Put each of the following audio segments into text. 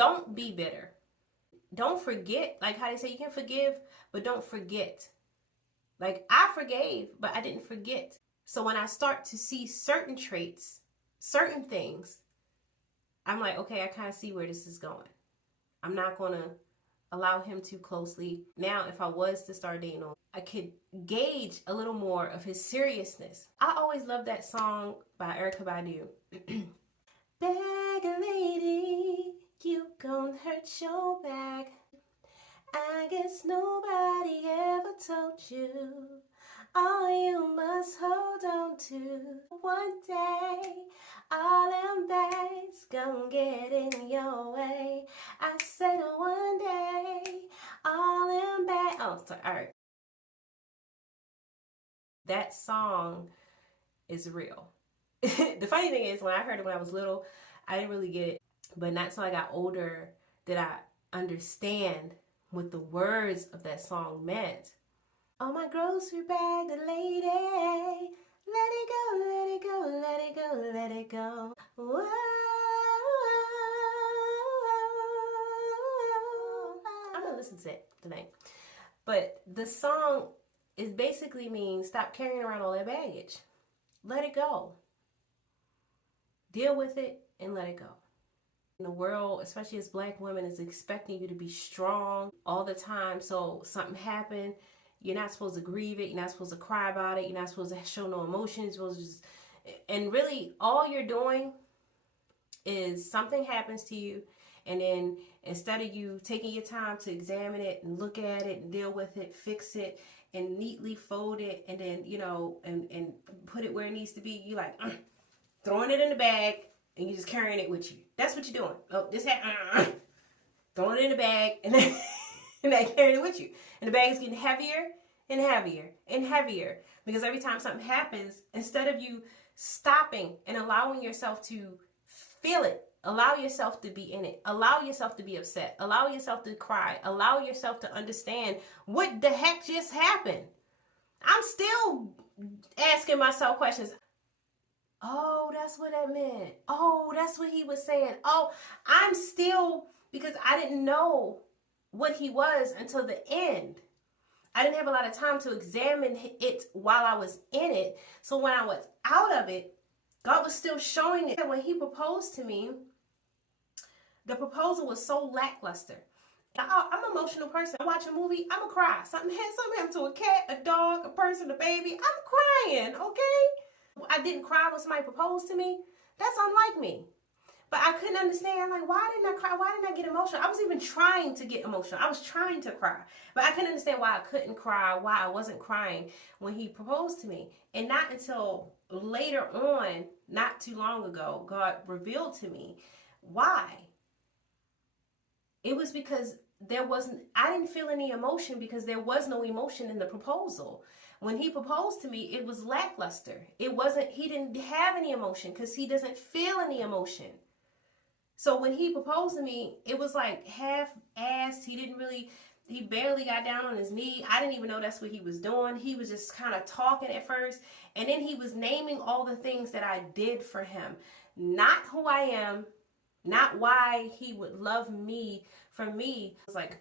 don't be bitter. Don't forget, like how they say you can forgive, but don't forget. Like I forgave, but I didn't forget. So when I start to see certain traits, certain things, I'm like, okay, I kind of see where this is going. I'm not going to allow him too closely. Now, if I was to start dating him, I could gauge a little more of his seriousness. I always love that song by Erykah Badu. Bag a lady, you gon' hurt your back. I guess nobody ever told you all you must hold on to. One day, all them bags gon' get in your way. I said one day, all them bags. Oh, sorry. All right. That song is real. The funny thing is, when I heard it when I was little, I didn't really get it. But not until I got older did I understand what the words of that song meant. On my grocery bag, the lady, let it go, let it go, let it go, let it go. Whoa. I'm gonna listen to it tonight. But the song is basically means stop carrying around all that baggage. Let it go. Deal with it and let it go. In the world, especially as Black women, is expecting you to be strong all the time. So something happened, you're not supposed to grieve it. You're not supposed to cry about it. You're not supposed to show no emotions. You're supposed to just, and really all you're doing is something happens to you, and then instead of you taking your time to examine it and look at it and deal with it, fix it, and neatly fold it, and then, you know, and put it where it needs to be, you like throwing it in the bag and you're just carrying it with you. That's what you're doing. Oh, this hat, throwing it in the bag and then and then carrying it with you. And the bag is getting heavier and heavier and heavier because every time something happens, instead of you stopping and allowing yourself to feel it, allow yourself to be in it, allow yourself to be upset, allow yourself to cry, allow yourself to understand what the heck just happened. I'm still asking myself questions. Oh, that's what that meant. Oh, that's what he was saying. Oh, I'm still, because I didn't know what he was until the end. I didn't have a lot of time to examine it while I was in it. So when I was out of it, God was still showing it. When he proposed to me, the proposal was so lackluster. I'm an emotional person. I watch a movie, I'm going to cry. Something happened to a cat, a dog, a person, a baby. I'm crying, okay? I didn't cry when somebody proposed to me. That's unlike me. But I couldn't understand, like, why didn't I cry? Why didn't I get emotional? I was even trying to get emotional. I was trying to cry. But I couldn't understand why I couldn't cry, why I wasn't crying when he proposed to me. And not until later on, not too long ago, God revealed to me why. It was because I didn't feel any emotion because there was no emotion in the proposal. When he proposed to me, it was lackluster. He didn't have any emotion because he doesn't feel any emotion. So when he proposed to me, it was like half-assed. He barely got down on his knee. I didn't even know that's what he was doing. He was just kind of talking at first. And then he was naming all the things that I did for him. Not who I am, not why he would love me for me. It was like,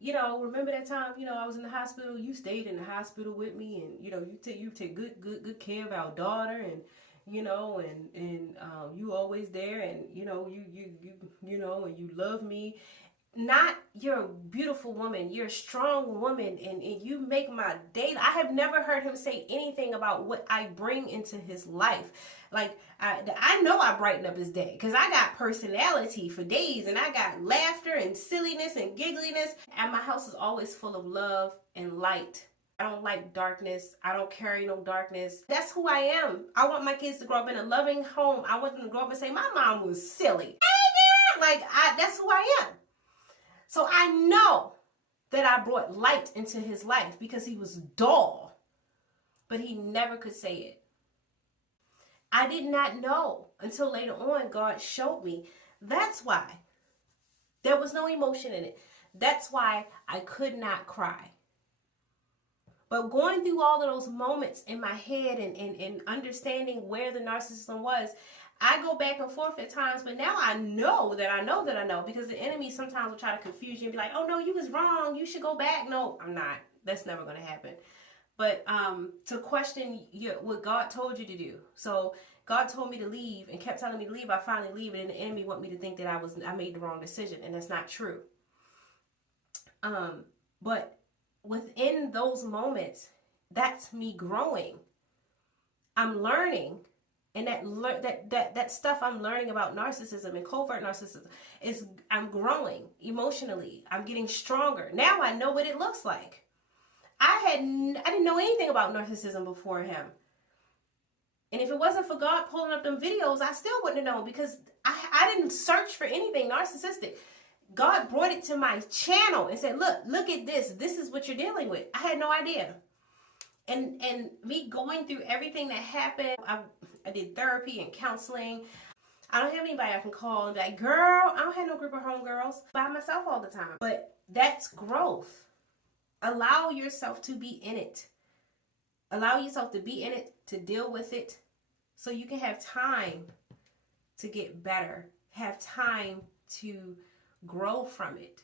you know, remember that time, you know, I was in the hospital, you stayed in the hospital with me, and, you know, you take good care of our daughter, and, you know, and you always there, and, you know, you know, and you love me. Not, you're a beautiful woman, you're a strong woman, and you make my day. I have never heard him say anything about what I bring into his life. Like, I know I brighten up his day because I got personality for days, and I got laughter and silliness and giggliness, and my house is always full of love and light. I don't like darkness. I don't carry no darkness. That's who I am. I want my kids to grow up in a loving home. I want them to grow up and say, my mom was silly. Like, that's who I am. So I know that I brought light into his life because he was dull, but he never could say it. I did not know until later on God showed me. That's why there was no emotion in it. That's why I could not cry. But going through all of those moments in my head and understanding where the narcissism was, I go back and forth at times, but now I know that I know that I know, because the enemy sometimes will try to confuse you and be like, oh no, you was wrong, you should go back. No, I'm not. That's never going to happen. But to question what God told you to do. So God told me to leave and kept telling me to leave. I finally leave, and the enemy want me to think that I made the wrong decision, and that's not true. But within those moments, that's me growing. I'm learning, and that stuff I'm learning about narcissism and covert narcissism is, I'm growing emotionally. I'm getting stronger. Now I know what it looks like. I didn't know anything about narcissism before him. And if it wasn't for God pulling up them videos, I still wouldn't have known, because I didn't search for anything narcissistic. God brought it to my channel and said, look at this. This is what you're dealing with. I had no idea. And me going through everything that happened, I did therapy and counseling. I don't have anybody I can call and be like, girl, I don't have no group of homegirls, by myself all the time. But that's growth. Allow yourself to be in it. Allow yourself to be in it, to deal with it, so you can have time to get better. Have time to grow from it.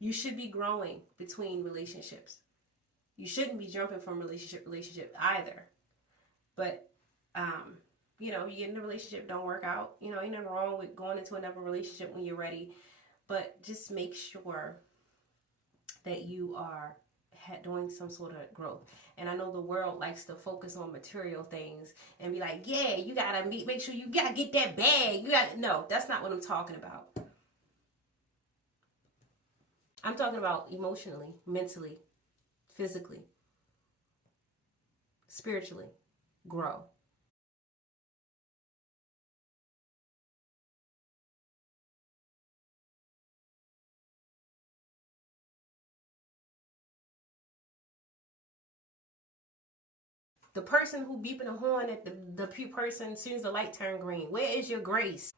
You should be growing between relationships. You shouldn't be jumping from relationship either. But, you get in a relationship, don't work out. Ain't nothing wrong with going into another relationship when you're ready. But just make sure that you are doing some sort of growth. And I know the world likes to focus on material things and be like, yeah, you gotta make sure you gotta get that bag. No, that's not what I'm talking about. I'm talking about emotionally, mentally, physically, spiritually, grow. The person who beeping the horn at the person as soon as the light turn green. Where is your grace?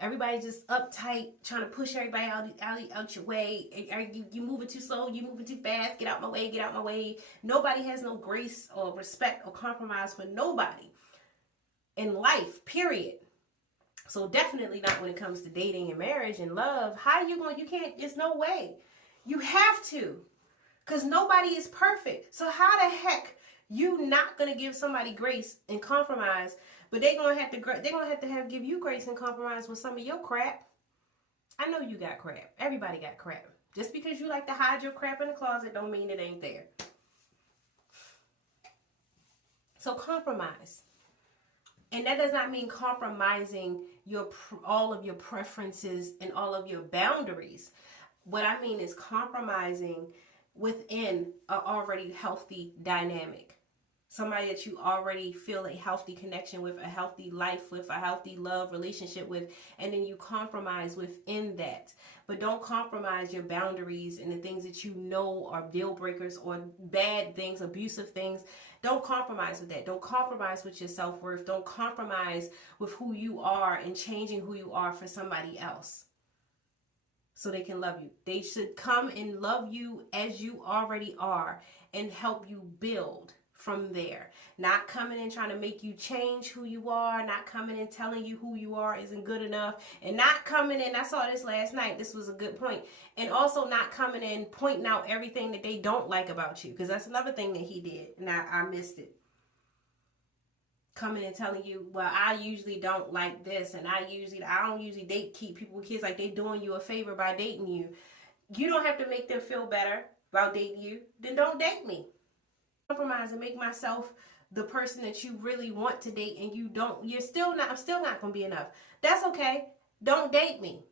Everybody just uptight, trying to push everybody out your way. Are you moving too slow? You moving too fast? Get out my way, get out my way. Nobody has no grace or respect or compromise for nobody in life, period. So definitely not when it comes to dating and marriage and love. How you can't, there's no way. You have to, because nobody is perfect. So how the heck you not going to give somebody grace and compromise, but they're going to have to give you grace and compromise with some of your crap? I know you got crap. Everybody got crap. Just because you like to hide your crap in the closet don't mean it ain't there. So compromise. And that does not mean compromising all of your preferences and all of your boundaries. What I mean is compromising within an already healthy dynamic. Somebody that you already feel a healthy connection with, a healthy life with, a healthy love relationship with, and then you compromise within that. But don't compromise your boundaries and the things that you know are deal breakers or bad things, abusive things. Don't compromise with that. Don't compromise with your self-worth. Don't compromise with who you are and changing who you are for somebody else so they can love you. They should come and love you as you already are and help you build from there. Not coming in trying to make you change who you are, not coming in telling you who you are isn't good enough, and not coming in, I saw this last night, this was a good point, and also not coming in pointing out everything that they don't like about you, because that's another thing that he did, and I missed it. Coming and telling you, well, I usually don't like this, and I don't usually keep people with kids, like they doing you a favor by dating you. You don't have to make them feel better about dating you, then don't date me. Compromise and make myself the person that you really want to date, and I'm still not going to be enough. That's okay. Don't date me.